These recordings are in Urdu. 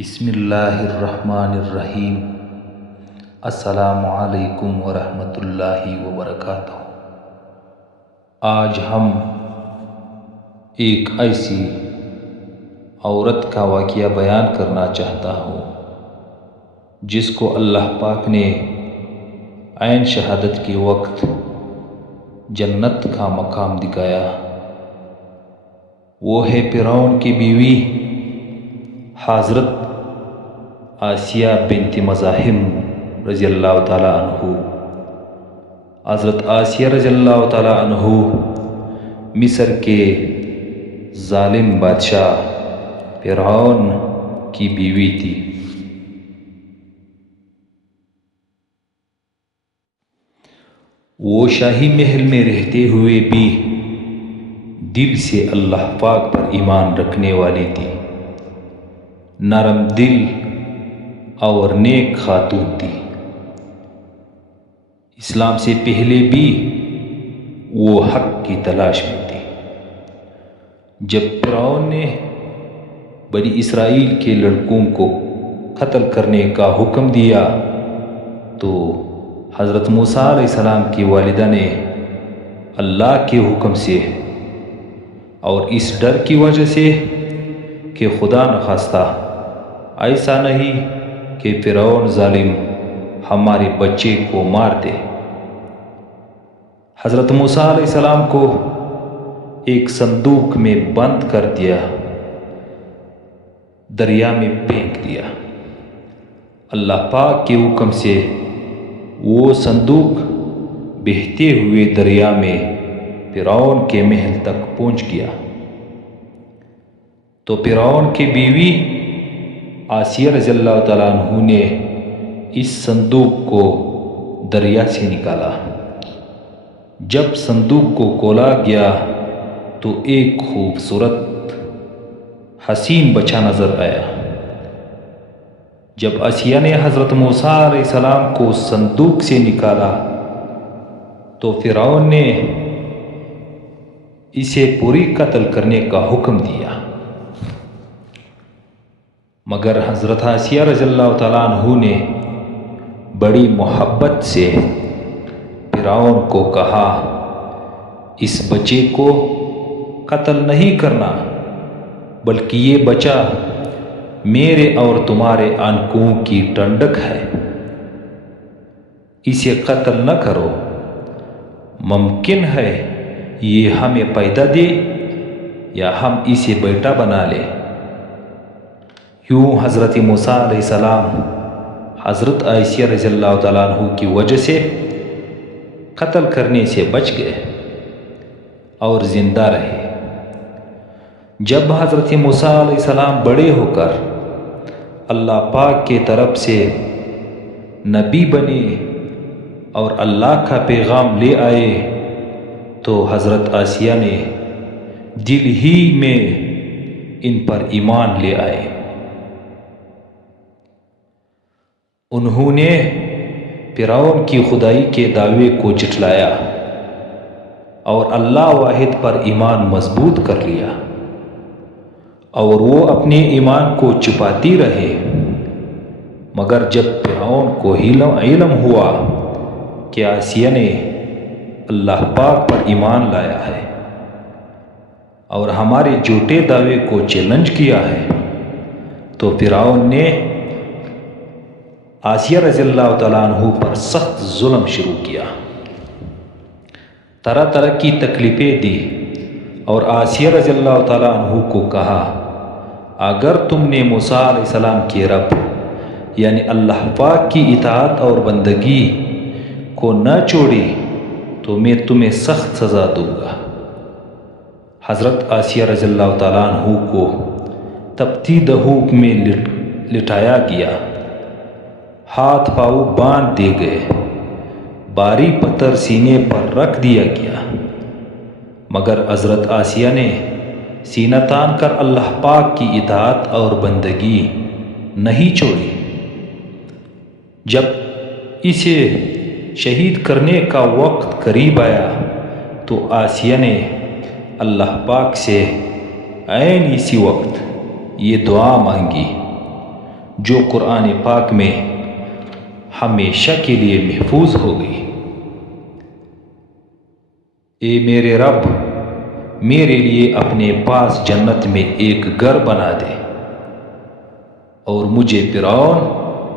بسم اللہ الرحمن الرحیم۔ السلام علیکم ورحمۃ اللہ وبرکاتہ۔ آج ہم ایک ایسی عورت کا واقعہ بیان کرنا چاہتا ہوں جس کو اللہ پاک نے عین شہادت کے وقت جنت کا مقام دکھایا۔ وہ ہے فرعون کی بیوی حضرت آسیہ بنت مزاحم رضی اللہ تعالیٰ عنہ۔ حضرت آسیہ رضی اللہ تعالیٰ عنہ مصر کے ظالم بادشاہ فرعون کی بیوی تھی۔ وہ شاہی محل میں رہتے ہوئے بھی دل سے اللہ پاک پر ایمان رکھنے والی تھی، نرم دل اور نیک خاتون تھی۔ اسلام سے پہلے بھی وہ حق کی تلاش میں تھی۔ جب فرعون نے بنی اسرائیل کے لڑکوں کو قتل کرنے کا حکم دیا تو حضرت موسیٰ علیہ السلام کی والدہ نے اللہ کے حکم سے اور اس ڈر کی وجہ سے کہ خدا نخواستہ ایسا نہیں کہ فرعون ظالم ہمارے بچے کو مار دے، حضرت موسیٰ علیہ السلام کو ایک صندوق میں بند کر دیا، دریا میں پھینک دیا۔ اللہ پاک کے حکم سے وہ صندوق بہتے ہوئے دریا میں فرعون کے محل تک پہنچ گیا تو فرعون کی بیوی آسیہ رضی اللہ تعالیٰ عنہ نے اس صندوق کو دریا سے نکالا۔ جب صندوق کو کھولا گیا تو ایک خوبصورت حسین بچہ نظر آیا۔ جب آسیہ نے حضرت موسیٰ علیہ السلام کو صندوق سے نکالا تو فرعون نے اسے پوری قتل کرنے کا حکم دیا، مگر حضرت آسیہ رضی اللہ تعالیٰ عنہ نے بڑی محبت سے فرعون کو کہا، اس بچے کو قتل نہیں کرنا، بلکہ یہ بچہ میرے اور تمہارے آنکھوں کی ٹھنڈک ہے، اسے قتل نہ کرو، ممکن ہے یہ ہمیں پیدا دے یا ہم اسے بیٹا بنا لیں۔ یوں حضرت موسیٰ علیہ السلام حضرت عائشہ رضی اللہ تعالیٰ عنہ کی وجہ سے قتل کرنے سے بچ گئے اور زندہ رہے۔ جب حضرت موسیٰ علیہ السلام بڑے ہو کر اللہ پاک کی طرف سے نبی بنے اور اللہ کا پیغام لے آئے تو حضرت آسیہ نے دل ہی میں ان پر ایمان لے آئے۔ انہوں نے فرعون کی خدائی کے دعوے کو جھٹلایا اور اللہ واحد پر ایمان مضبوط کر لیا، اور وہ اپنے ایمان کو چھپاتی رہے۔ مگر جب فرعون کو علم ہوا کہ آسیہ نے اللہ پاک پر ایمان لایا ہے اور ہمارے جھوٹے دعوے کو چیلنج کیا ہے تو فرعون نے آسیہ رضی اللہ تعالیٰ عنہ پر سخت ظلم شروع کیا، طرح طرح کی تکلیفیں دی اور آسیہ رضی اللہ تعالیٰ عنہ کو کہا، اگر تم نے موسیٰ علیہ السلام کے رب یعنی اللہ پاک کی اطاعت اور بندگی کو نہ چھوڑی تو میں تمہیں سخت سزا دوں گا۔ حضرت آسیہ رضی اللہ تعالیٰ عنہ کو تپتی دھوپ میں لٹایا گیا، ہاتھ پاؤں باندھ دیے گئے، بھاری پتھر سینے پر رکھ دیا گیا، مگر حضرت آسیہ نے سینہ تان کر اللہ پاک کی اطاعت اور بندگی نہیں چھوڑی۔ جب اسے شہید کرنے کا وقت قریب آیا تو آسیہ نے اللہ پاک سے عین اسی وقت یہ دعا مانگی، جو قرآن پاک میں ہمیشہ کے لیے محفوظ ہو گئی۔ اے میرے رب، میرے لیے اپنے پاس جنت میں ایک گھر بنا دے، اور مجھے فرعون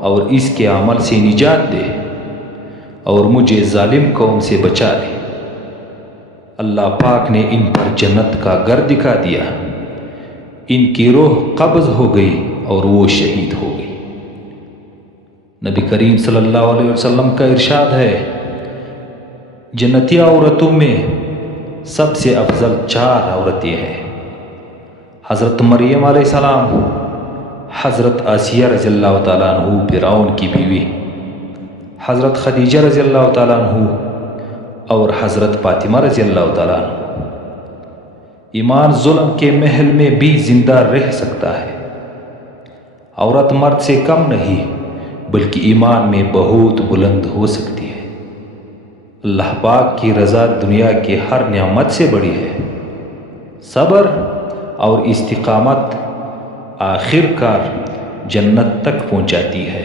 اور اس کے عمل سے نجات دے، اور مجھے ظالم قوم سے بچا لے۔ اللہ پاک نے ان پر جنت کا گھر دکھا دیا، ان کی روح قبض ہو گئی اور وہ شہید ہو گئی۔ نبی کریم صلی اللہ علیہ وسلم کا ارشاد ہے، جنتی عورتوں میں سب سے افضل 4 عورتیں ہیں: حضرت مریم علیہ السلام، حضرت آسیہ رضی اللہ تعالیٰ عنہ فرعون کی بیوی، حضرت خدیجہ رضی اللہ تعالیٰ عنہ اور حضرت فاطمہ رضی اللہ تعالیٰ عنہ۔ ایمان ظلم کے محل میں بھی زندہ رہ سکتا ہے۔ عورت مرد سے کم نہیں بلکہ ایمان میں بہت بلند ہو سکتی ہے۔ اللہ پاک کی رضا دنیا کے ہر نعمت سے بڑی ہے۔ صبر اور استقامت آخر کار جنت تک پہنچاتی ہے۔